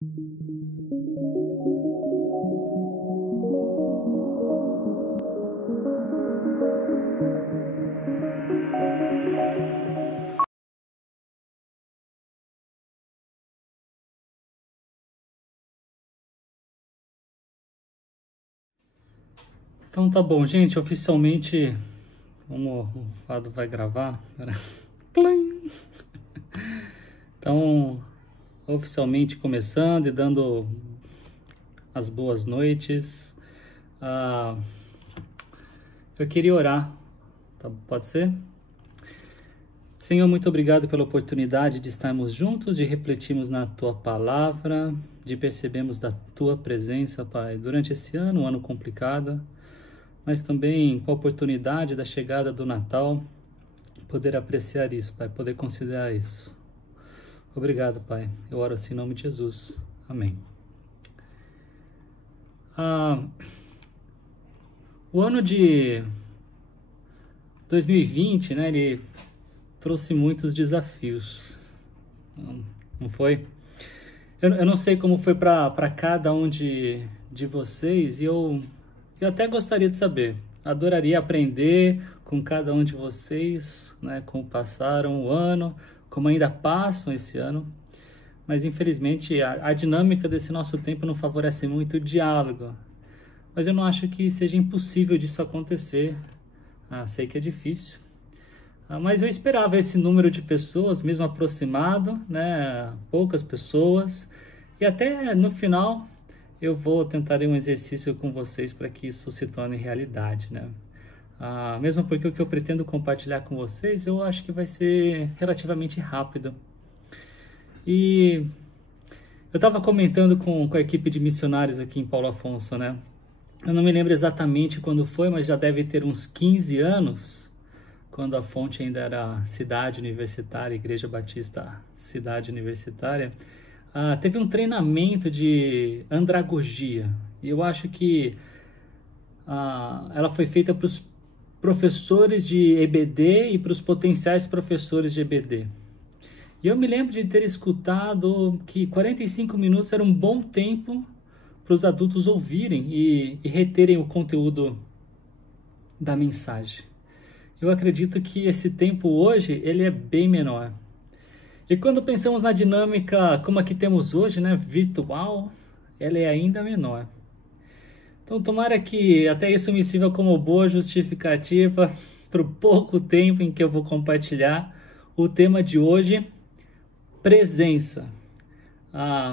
Então tá bom, gente, oficialmente, como o Fado vai gravar, Plim! Então, oficialmente começando e dando as boas noites. Eu queria orar, tá? Pode ser? Senhor, muito obrigado pela oportunidade de estarmos juntos, de refletirmos na Tua Palavra, de percebermos da Tua presença, Pai, durante esse ano, um ano complicado, mas também com a oportunidade da chegada do Natal, poder apreciar isso, Pai, poder considerar isso. Obrigado, Pai. Eu oro assim em nome de Jesus. Amém. O ano de 2020, né, ele trouxe muitos desafios, não foi? Eu não sei como foi para cada um de vocês, e eu até gostaria de saber. Adoraria aprender com cada um de vocês, né, como passaram o ano, como ainda passam esse ano. Mas infelizmente a dinâmica desse nosso tempo não favorece muito o diálogo. Mas eu não acho que seja impossível disso acontecer. Sei que é difícil. Mas eu esperava esse número de pessoas, mesmo aproximado, né? Poucas pessoas. E até no final eu vou tentar um exercício com vocês para que isso se torne realidade, né? Mesmo porque o que eu pretendo compartilhar com vocês, eu acho que vai ser relativamente rápido. E eu estava comentando com a equipe de missionários aqui em Paulo Afonso, né? Eu não me lembro exatamente quando foi, mas já deve ter uns 15 anos, quando a Fonte ainda era Cidade Universitária, Igreja Batista Cidade Universitária. Teve um treinamento de andragogia. E eu acho que ela foi feita para os professores de EBD e para os potenciais professores de EBD. E eu me lembro de ter escutado que 45 minutos era um bom tempo para os adultos ouvirem e reterem o conteúdo da mensagem. Eu acredito que esse tempo hoje ele é bem menor. E quando pensamos na dinâmica como a que temos hoje, né, virtual, ela é ainda menor. Então tomara que até isso me sirva como boa justificativa para o pouco tempo em que eu vou compartilhar o tema de hoje, presença.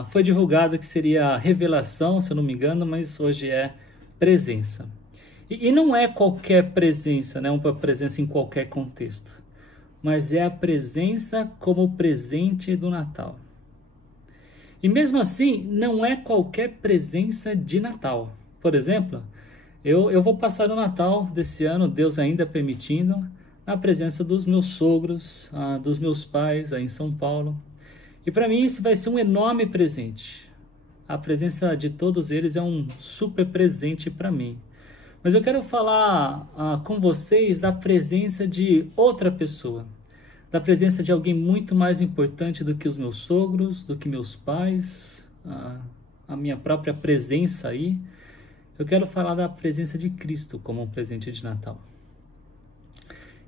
Foi divulgado que seria revelação, se eu não me engano, mas hoje é presença. E não é qualquer presença, né? Uma presença em qualquer contexto, mas é a presença como presente do Natal. E mesmo assim, não é qualquer presença de Natal. Por exemplo, eu vou passar o Natal desse ano, Deus ainda permitindo, na presença dos meus sogros, dos meus pais aí em São Paulo. E para mim isso vai ser um enorme presente. A presença de todos eles é um super presente para mim. Mas eu quero falar com vocês da presença de outra pessoa. Da presença de alguém muito mais importante do que os meus sogros, do que meus pais, a minha própria presença aí. Eu quero falar da presença de Cristo como um presente de Natal.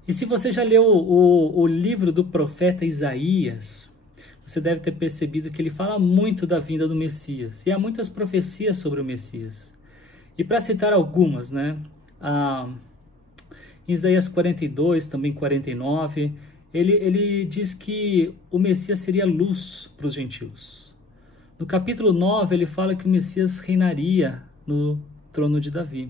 E se você já leu o livro do profeta Isaías, você deve ter percebido que ele fala muito da vinda do Messias. E há muitas profecias sobre o Messias. E para citar algumas, né? Em Isaías 42, também 49, ele diz que o Messias seria luz para os gentios. No capítulo 9, ele fala que o Messias reinaria no trono de Davi.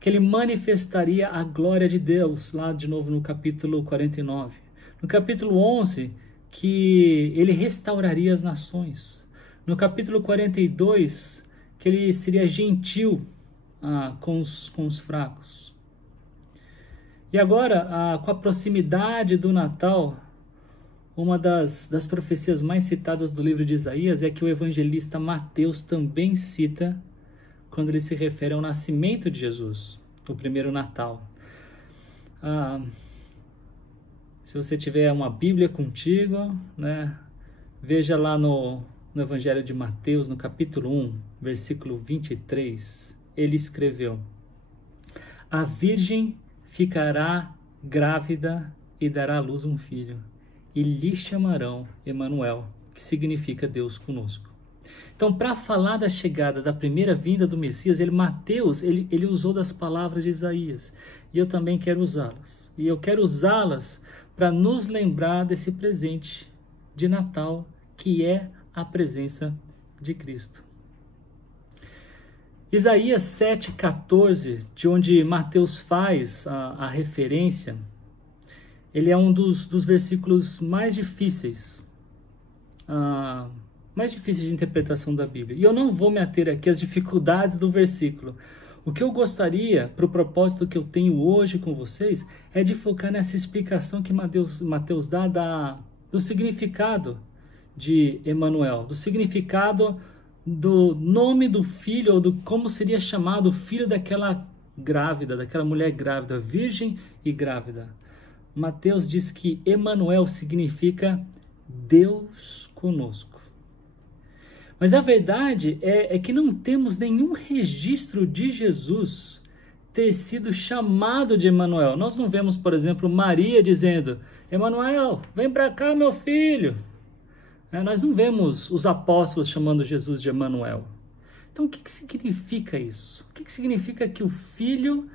Que ele manifestaria a glória de Deus, lá de novo no capítulo 49. No capítulo 11, que ele restauraria as nações. No capítulo 42, que ele seria gentil com os fracos. E agora, com a proximidade do Natal, uma das profecias mais citadas do livro de Isaías é que o evangelista Mateus também cita quando ele se refere ao nascimento de Jesus, o primeiro Natal. Se você tiver uma Bíblia contigo, né, veja lá no no Evangelho de Mateus, no capítulo 1, versículo 23, ele escreveu: a virgem ficará grávida e dará à luz um filho, e lhe chamarão Emanuel, que significa Deus conosco. Então, para falar da chegada, da primeira vinda do Messias, Mateus usou das palavras de Isaías. E eu também quero usá-las. E eu quero usá-las para nos lembrar desse presente de Natal, que é a presença de Cristo. Isaías 7,14, de onde Mateus faz a referência, ele é um dos versículos mais difíceis de interpretação da Bíblia. E eu não vou me ater aqui às dificuldades do versículo. O que eu gostaria, para o propósito que eu tenho hoje com vocês, é de focar nessa explicação que Mateus dá do significado de Emanuel, do significado do nome do filho, ou do como seria chamado o filho daquela grávida, daquela mulher grávida, virgem e grávida. Mateus diz que Emanuel significa Deus conosco. Mas a verdade é que não temos nenhum registro de Jesus ter sido chamado de Emanuel. Nós não vemos, por exemplo, Maria dizendo: Emanuel, vem para cá, meu filho. Nós não vemos os apóstolos chamando Jesus de Emanuel. Então, o que significa isso? O que significa que o filho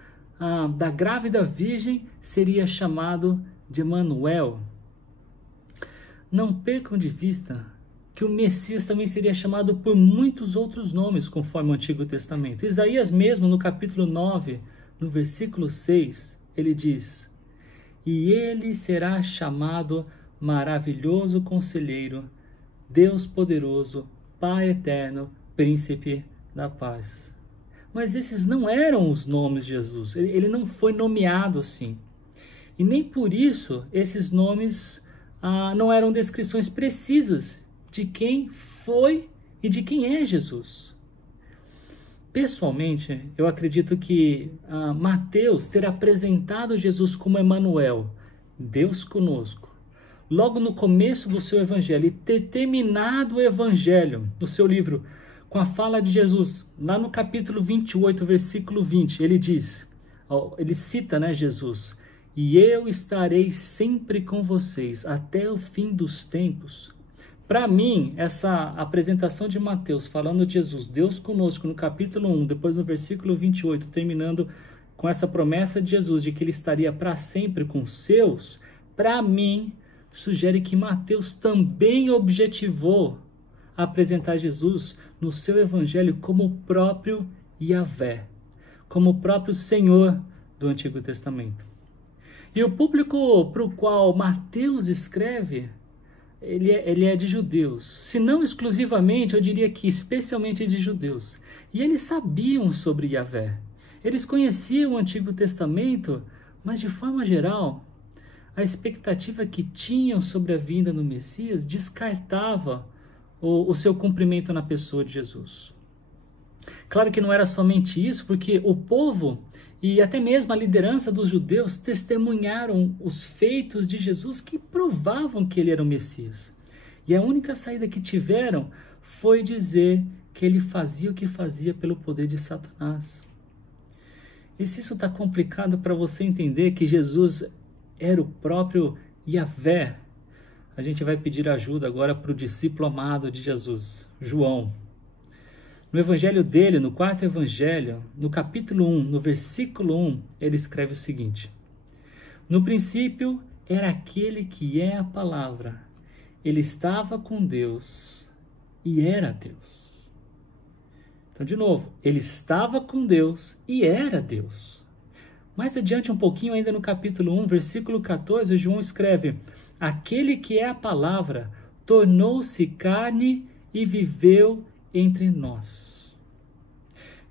da grávida virgem seria chamado de Emanuel? Não percam de vista que o Messias também seria chamado por muitos outros nomes, conforme o Antigo Testamento. Isaías mesmo, no capítulo 9, no versículo 6, ele diz: e ele será chamado Maravilhoso Conselheiro, Deus Poderoso, Pai Eterno, Príncipe da Paz. Mas esses não eram os nomes de Jesus, ele não foi nomeado assim. E nem por isso esses nomes não eram descrições precisas de quem foi e de quem é Jesus. Pessoalmente, eu acredito que Mateus ter apresentado Jesus como Emanuel, Deus conosco, logo no começo do seu evangelho, e ter terminado o evangelho, no seu livro, com a fala de Jesus, lá no capítulo 28, versículo 20, ele cita, Jesus: e eu estarei sempre com vocês até o fim dos tempos. Para mim, essa apresentação de Mateus, falando de Jesus, Deus conosco, no capítulo 1, depois no versículo 28, terminando com essa promessa de Jesus, de que ele estaria para sempre com os seus, para mim, sugere que Mateus também objetivou apresentar Jesus no seu evangelho como o próprio Yahvé, como o próprio Senhor do Antigo Testamento. E o público para o qual Mateus escreve, ele é de judeus, se não exclusivamente, eu diria que especialmente de judeus. E eles sabiam sobre Yahvé, eles conheciam o Antigo Testamento, mas de forma geral, a expectativa que tinham sobre a vinda do Messias descartava o seu cumprimento na pessoa de Jesus. Claro que não era somente isso, porque o povo e até mesmo a liderança dos judeus testemunharam os feitos de Jesus que provavam que ele era o Messias. E a única saída que tiveram foi dizer que ele fazia o que fazia pelo poder de Satanás. E se isso está complicado para você entender que Jesus era o próprio Yahvé, a gente vai pedir ajuda agora para o discípulo amado de Jesus, João. No evangelho dele, no quarto evangelho, no capítulo 1, no versículo 1, ele escreve o seguinte: no princípio era aquele que é a palavra, ele estava com Deus e era Deus. Então, de novo, ele estava com Deus e era Deus. Mais adiante um pouquinho, ainda no capítulo 1, versículo 14, João escreve: aquele que é a palavra tornou-se carne e viveu entre nós.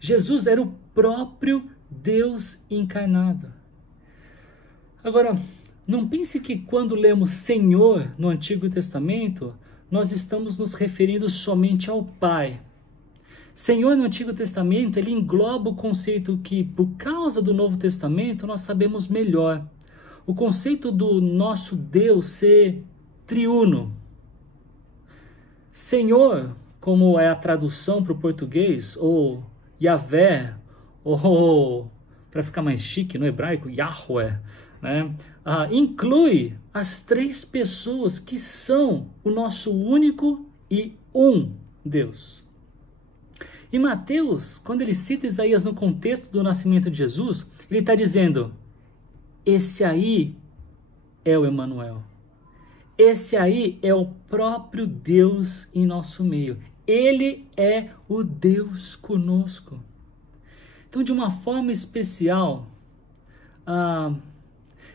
Jesus era o próprio Deus encarnado. Agora, não pense que quando lemos Senhor no Antigo Testamento, nós estamos nos referindo somente ao Pai. Senhor no Antigo Testamento, ele engloba o conceito que, por causa do Novo Testamento, nós sabemos melhor. O conceito do nosso Deus ser triuno. Senhor, como é a tradução para o português, ou Yahvé, ou, para ficar mais chique no hebraico, Yahweh, né? Inclui as 3 pessoas que são o nosso único e um Deus. E Mateus, quando ele cita Isaías no contexto do nascimento de Jesus, ele está dizendo, esse aí é o Emanuel. Esse aí é o próprio Deus em nosso meio. Ele é o Deus conosco. Então, de uma forma especial,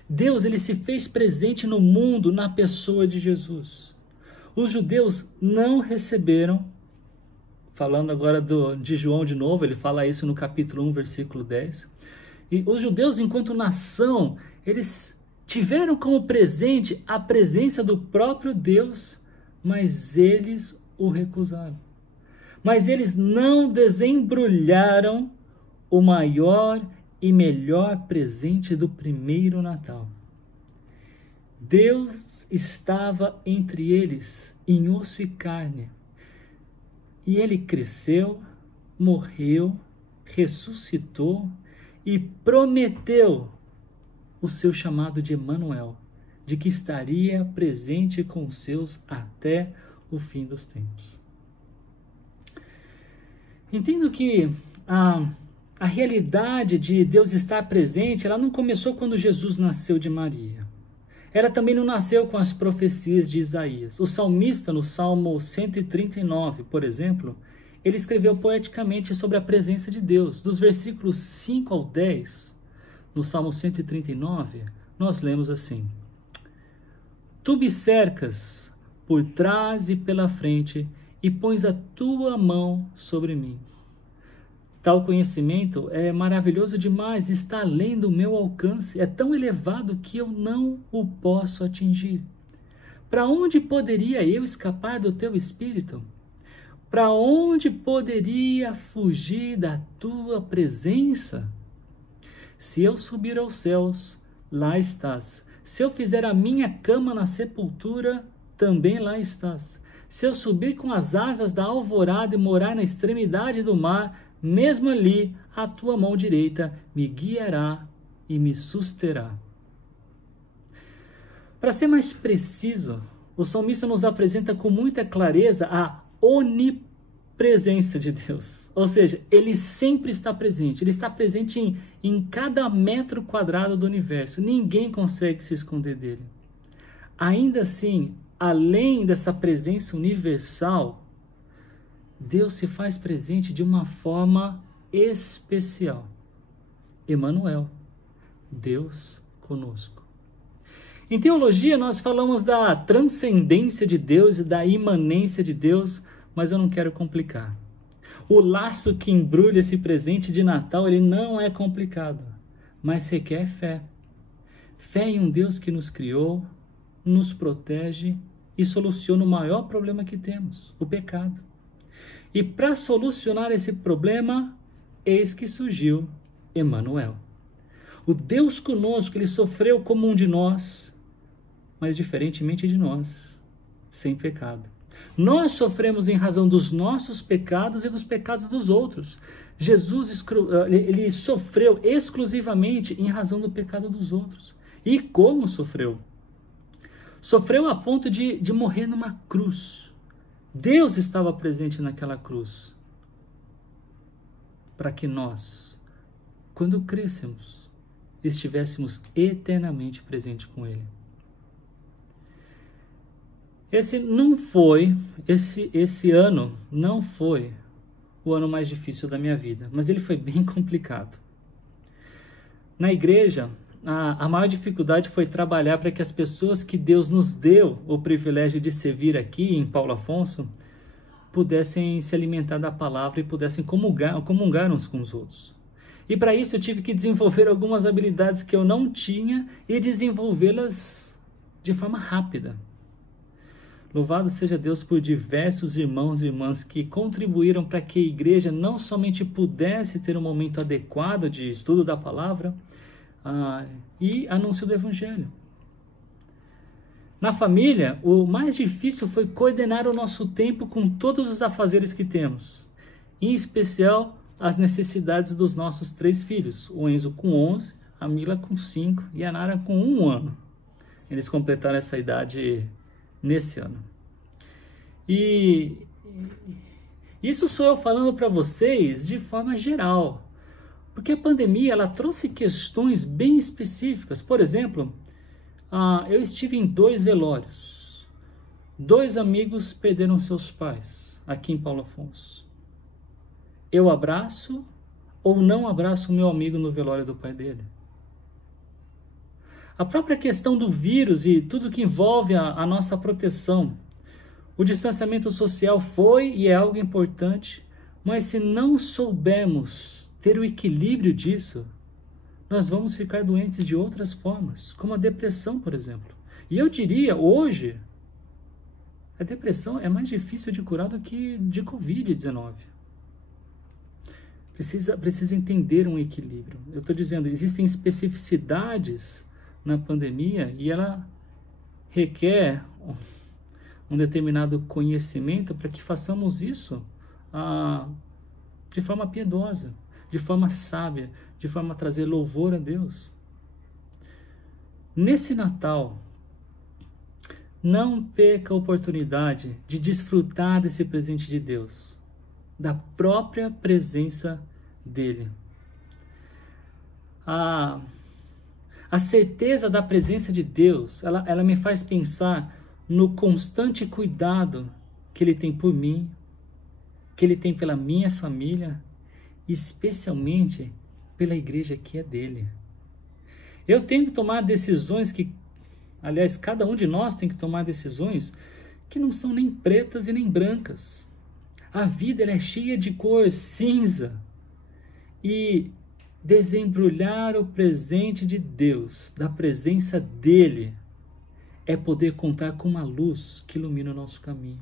Deus ele se fez presente no mundo na pessoa de Jesus. Os judeus não receberam, falando agora de João de novo, ele fala isso no capítulo 1, versículo 10. E os judeus, enquanto nação, eles tiveram como presente a presença do próprio Deus, mas eles o recusaram. Mas eles não desembrulharam o maior e melhor presente do primeiro Natal. Deus estava entre eles, em osso e carne. E ele cresceu, morreu, ressuscitou e prometeu o seu chamado de Emanuel, de que estaria presente com os seus até o fim dos tempos. Entendo que a realidade de Deus estar presente, ela não começou quando Jesus nasceu de Maria. Ela também não nasceu com as profecias de Isaías. O salmista, no Salmo 139, por exemplo, ele escreveu poeticamente sobre a presença de Deus. Dos versículos 5 ao 10, no Salmo 139, nós lemos assim: Tu me cercas por trás e pela frente e pões a tua mão sobre mim. Tal conhecimento é maravilhoso demais, está além do meu alcance, é tão elevado que eu não o posso atingir. Para onde poderia eu escapar do teu espírito? Para onde poderia fugir da tua presença? Se eu subir aos céus, lá estás. Se eu fizer a minha cama na sepultura, também lá estás. Se eu subir com as asas da alvorada e morar na extremidade do mar, mesmo ali a tua mão direita me guiará e me susterá. Para ser mais preciso, o salmista nos apresenta com muita clareza a onipresença de Deus. Ou seja, ele sempre está presente. Ele está presente em cada metro quadrado do universo. Ninguém consegue se esconder dele. Ainda assim, além dessa presença universal, Deus se faz presente de uma forma especial. Emanuel, Deus conosco. Em teologia, nós falamos da transcendência de Deus e da imanência de Deus, mas eu não quero complicar. O laço que embrulha esse presente de Natal, ele não é complicado, mas requer fé. Fé em um Deus que nos criou, nos protege e soluciona o maior problema que temos, o pecado. E para solucionar esse problema, eis que surgiu Emanuel. O Deus conosco, ele sofreu como um de nós, mas diferentemente de nós, sem pecado. Nós sofremos em razão dos nossos pecados e dos pecados dos outros. Jesus, ele sofreu exclusivamente em razão do pecado dos outros. E como sofreu? Sofreu a ponto de morrer numa cruz. Deus estava presente naquela cruz para que nós, quando crescemos, estivéssemos eternamente presentes com Ele. Esse ano não foi o ano mais difícil da minha vida, mas ele foi bem complicado. Na igreja, a maior dificuldade foi trabalhar para que as pessoas que Deus nos deu o privilégio de servir aqui em Paulo Afonso pudessem se alimentar da palavra e pudessem comungar uns com os outros. E para isso eu tive que desenvolver algumas habilidades que eu não tinha e desenvolvê-las de forma rápida. Louvado seja Deus por diversos irmãos e irmãs que contribuíram para que a igreja não somente pudesse ter um momento adequado de estudo da palavra, e anúncio do Evangelho. Na família, o mais difícil foi coordenar o nosso tempo com todos os afazeres que temos, em especial as necessidades dos nossos 3 filhos, o Enzo com 11, a Mila com 5 e a Nara com 1 ano. Eles completaram essa idade nesse ano. E isso sou eu falando para vocês de forma geral, porque a pandemia ela trouxe questões bem específicas. Por exemplo, eu estive em 2 velórios. 2 amigos perderam seus pais aqui em Paulo Afonso. Eu abraço ou não abraço o meu amigo no velório do pai dele? A própria questão do vírus e tudo que envolve a nossa proteção. O distanciamento social foi e é algo importante, mas se não soubermos ter o equilíbrio disso, nós vamos ficar doentes de outras formas, como a depressão, por exemplo. E eu diria, hoje, a depressão é mais difícil de curar do que de Covid-19. Precisa entender um equilíbrio. Eu estou dizendo, existem especificidades na pandemia e ela requer um determinado conhecimento para que façamos isso de forma piedosa, de forma sábia, de forma a trazer louvor a Deus. Nesse Natal, não perca a oportunidade de desfrutar desse presente de Deus, da própria presença dele. A certeza da presença de Deus, ela me faz pensar no constante cuidado que Ele tem por mim, que Ele tem pela minha família, especialmente pela igreja que é dele. Eu tenho que tomar decisões aliás, cada um de nós tem que tomar decisões que não são nem pretas e nem brancas. A vida ela é cheia de cor cinza. E desembrulhar o presente de Deus, da presença dele, é poder contar com uma luz que ilumina o nosso caminho.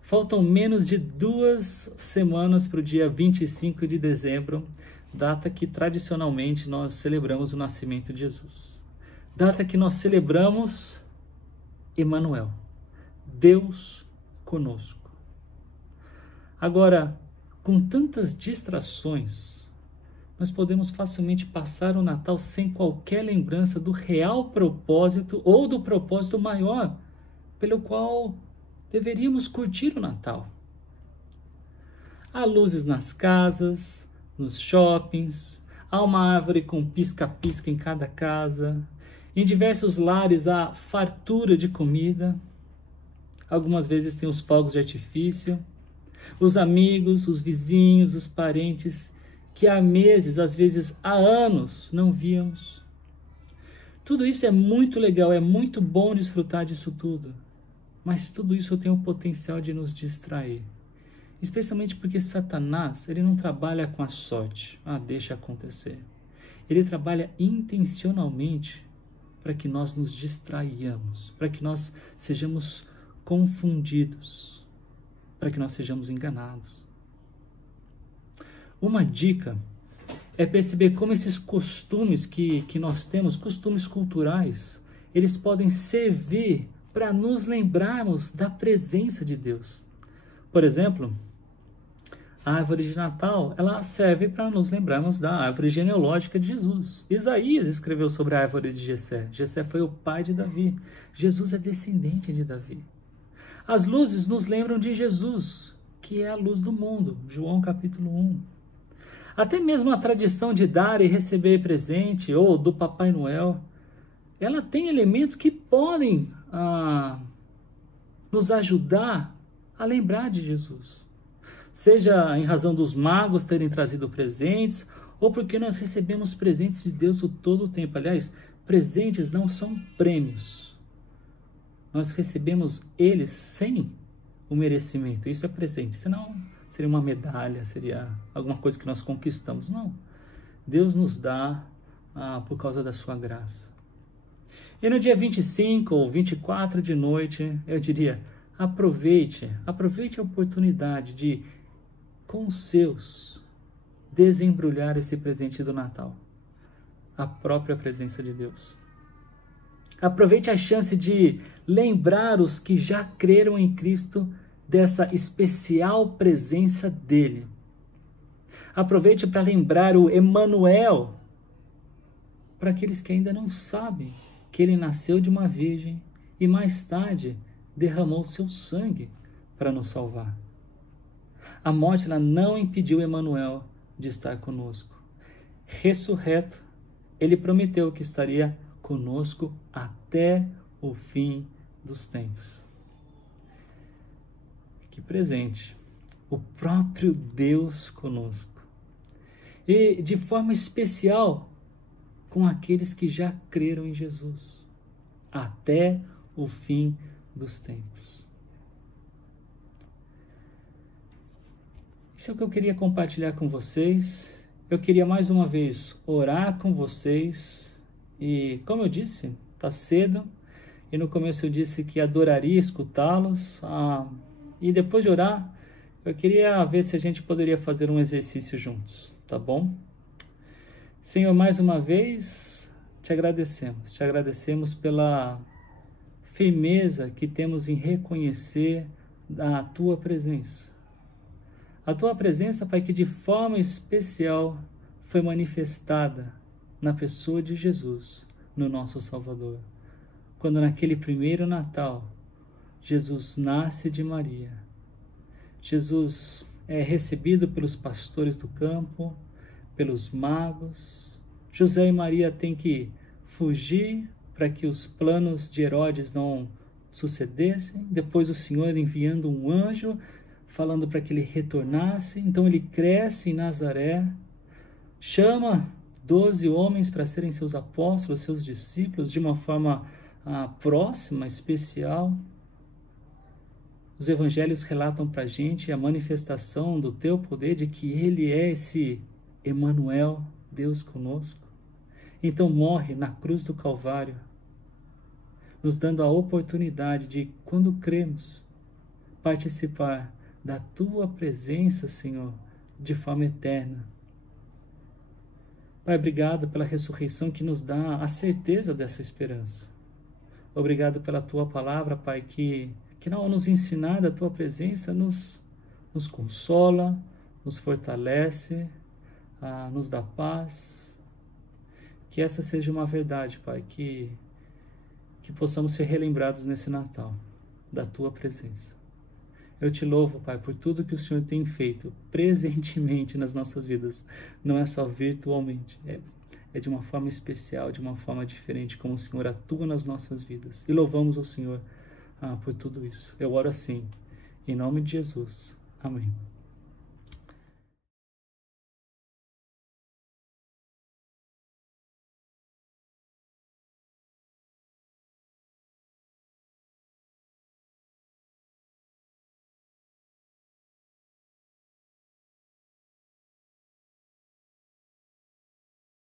Faltam menos de 2 semanas para o dia 25 de dezembro, data que tradicionalmente nós celebramos o nascimento de Jesus. Data que nós celebramos Emanuel, Deus conosco. Agora, com tantas distrações, nós podemos facilmente passar o Natal sem qualquer lembrança do real propósito ou do propósito maior pelo qual deveríamos curtir o Natal. Há luzes nas casas, nos shoppings, há uma árvore com pisca-pisca em cada casa, em diversos lares há fartura de comida, algumas vezes tem os fogos de artifício, os amigos, os vizinhos, os parentes, que há meses, às vezes há anos, não víamos. Tudo isso é muito legal, é muito bom desfrutar disso tudo. Mas tudo isso tem o potencial de nos distrair. Especialmente porque Satanás, ele não trabalha com a sorte. Deixa acontecer. Ele trabalha intencionalmente para que nós nos distraiamos, para que nós sejamos confundidos, para que nós sejamos enganados. Uma dica é perceber como esses costumes que nós temos, costumes culturais, eles podem servir para nos lembrarmos da presença de Deus. Por exemplo, a árvore de Natal, ela serve para nos lembrarmos da árvore genealógica de Jesus. Isaías escreveu sobre a árvore de Jessé. Jessé foi o pai de Davi. Jesus é descendente de Davi. As luzes nos lembram de Jesus, que é a luz do mundo. João capítulo 1. Até mesmo a tradição de dar e receber presente, ou do Papai Noel, ela tem elementos que podem nos ajudar a lembrar de Jesus. Seja em razão dos magos terem trazido presentes, ou porque nós recebemos presentes de Deus todo o tempo. Aliás, presentes não são prêmios. Nós recebemos eles sem o merecimento. Isso é presente. Senão seria uma medalha, seria alguma coisa que nós conquistamos. Não. Deus nos dá por causa da sua graça. E no dia 25 ou 24 de noite, eu diria, aproveite a oportunidade de, com os seus, desembrulhar esse presente do Natal, a própria presença de Deus. Aproveite a chance de lembrar os que já creram em Cristo dessa especial presença dele. Aproveite para lembrar o Emanuel, para aqueles que ainda não sabem que ele nasceu de uma virgem e mais tarde derramou seu sangue para nos salvar. A morte ela não impediu Emanuel de estar conosco. Ressurreto, ele prometeu que estaria conosco até o fim dos tempos. Que presente! O próprio Deus conosco. E de forma especial com aqueles que já creram em Jesus até o fim dos tempos. Isso é o que eu queria compartilhar com vocês. Eu queria mais uma vez orar com vocês e, como eu disse, está cedo e no começo eu disse que adoraria escutá-los e depois de orar eu queria ver se a gente poderia fazer um exercício juntos, tá bom? Senhor, mais uma vez te agradecemos pela firmeza que temos em reconhecer a tua presença. A tua presença, Pai, que de forma especial foi manifestada na pessoa de Jesus, no nosso Salvador. Quando naquele primeiro Natal, Jesus nasce de Maria. Jesus é recebido pelos pastores do campo, pelos magos. José e Maria têm que fugir para que os planos de Herodes não sucedessem. Depois o Senhor enviando um anjo falando para que ele retornasse. Então ele cresce em Nazaré, chama 12 homens para serem seus apóstolos, seus discípulos, de uma forma próxima, especial. Os evangelhos relatam para a gente a manifestação do teu poder, de que ele é esse Emanuel, Deus conosco. Então morre na cruz do Calvário, nos dando a oportunidade de, quando cremos, participar da tua presença, Senhor, de forma eterna. Pai, obrigado pela ressurreição que nos dá a certeza dessa esperança. Obrigado pela tua palavra, Pai, que ao nos ensinar da tua presença, nos consola, nos fortalece, nos dá paz. Que essa seja uma verdade, Pai, que possamos ser relembrados nesse Natal, da tua presença. Eu te louvo, Pai, por tudo que o Senhor tem feito presentemente nas nossas vidas. Não é só virtualmente, é de uma forma especial, de uma forma diferente, como o Senhor atua nas nossas vidas. E louvamos ao Senhor por tudo isso. Eu oro assim, em nome de Jesus. Amém.